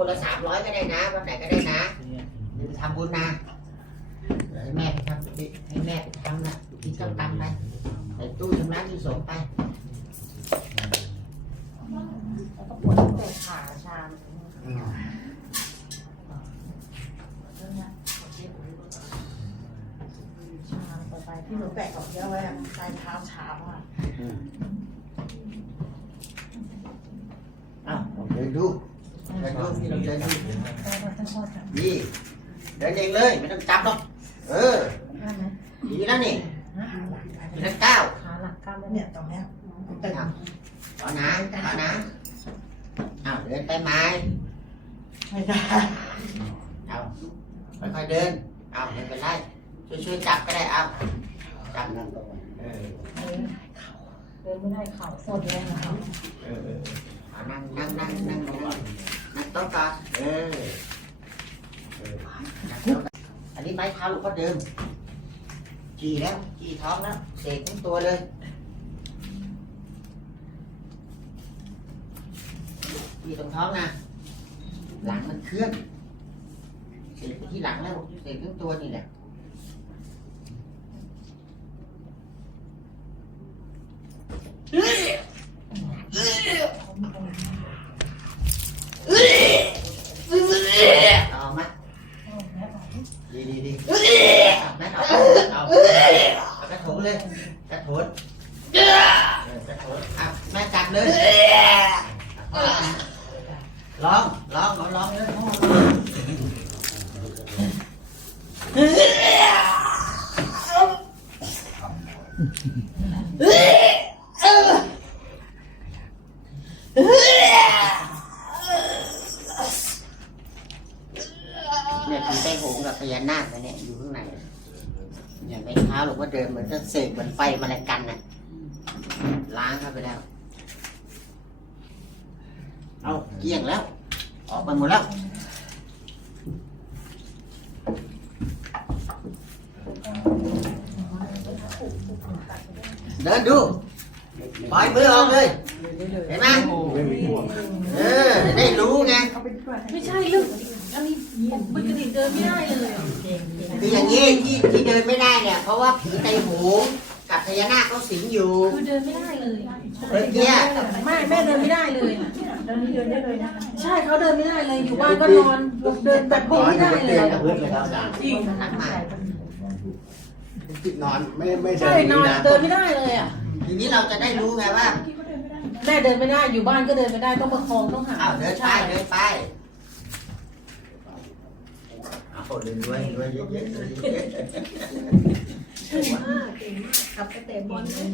คนละสามร้อยก็ได้นะวันไหนก็ได้นะเดี๋ยวไปทำบุญนะเดี๋ยวให้แม่ไปทำให้แม่ไปทำนะที่เจ้าตังค์ไปใส่ตู้ชำระที่สงฆ์ไปแล้วก็ปวดตั้งแต่ขาชามชามต่อไปที่หนูแปะกับเยอะไว้อะปลายเท้าชามอะอ้าวลองเดินดูเดินดูพี่ลองเดินดูนี่เดินเองเลยไม่ต้องจับหรอกเออดีแล้วนี่ดีแล้วก้าวขาหลักก้ามเนื้อเนี่ยตรงนี้ยมันตึงต่อนะต่อนะอ้าวเดินไปไหมไม่ได้เอาค่อยๆเดินเอาไม่เป็นไรช่วยช่วยๆจับก็ได้เอาจับเออเดินไม่ได้เข่าโคตรแรงอะครับเออเออเอานั่งนั่งนั่งนั่ง ต้อนนั่งโต๊ะก่อนเออเออนั่งโต๊ะก่อนอันนี้ไม้เท้าหลวงพ่อเดิมจีแล้วจีท้องแล้วเสกทั้งตัวเลยจีตรงท้องนะหลังมันเคลื่อนเสกที่หลังแล้วเสกทั้งตัวนี่แหละ เอามาดีดีดีเอา แม่เอาเอาเอากระโถนเลยกระโถนเออกระโถนอะแม่จับเลยลองลองลองลองเลยเนี่ยคือไต้หงกับพญานาคเนี่ยอยู่ข้างใน เนี่ยไม่เท้าหรือว่าเดินเหมือนจะเสกเหมือนไฟมาอะไรกันน่ะล้างเข้าไปแล้ว เอาเกลี้ยงแล้ว ออกไปหมดแล้วเดินดูปล่อยมือออกเลย เห็นไหมเออจะได้รู้ไงไม่ใช่ลูกอันนี้ผมปกติเดินไม่ได้เลยอะคืออย่างนี้ที่ที่เดินไม่ได้ เนี่ยเพราะว่าผีไตหูกับพญานาคเขาสิงอยู่คือเดินไม่ได้เลยเมื่อกี้ไม่แม่เดินไม่ได้เลยอะตอนนี้เดินได้เลยนะใช่เขาเดินไม่ได้เลยอยู่บ้านก็นอนเดินแบบเดินไม่ได้เลยจริงหนักมากติดนอนไม่ไม่เดิใช่นนอนนะเดินไม่ได้เลยอะทีนี้เราจะได้รู้ไงว่าแม่เดินไม่ได้อยู่บ้านก็เดินไม่ได้ต้องประคองต้องหาอ้าวเดินไปเดินไป เอาเดินด้วยด้วยเยอะๆด้วยเยอะๆขับไปเตะบอลเลย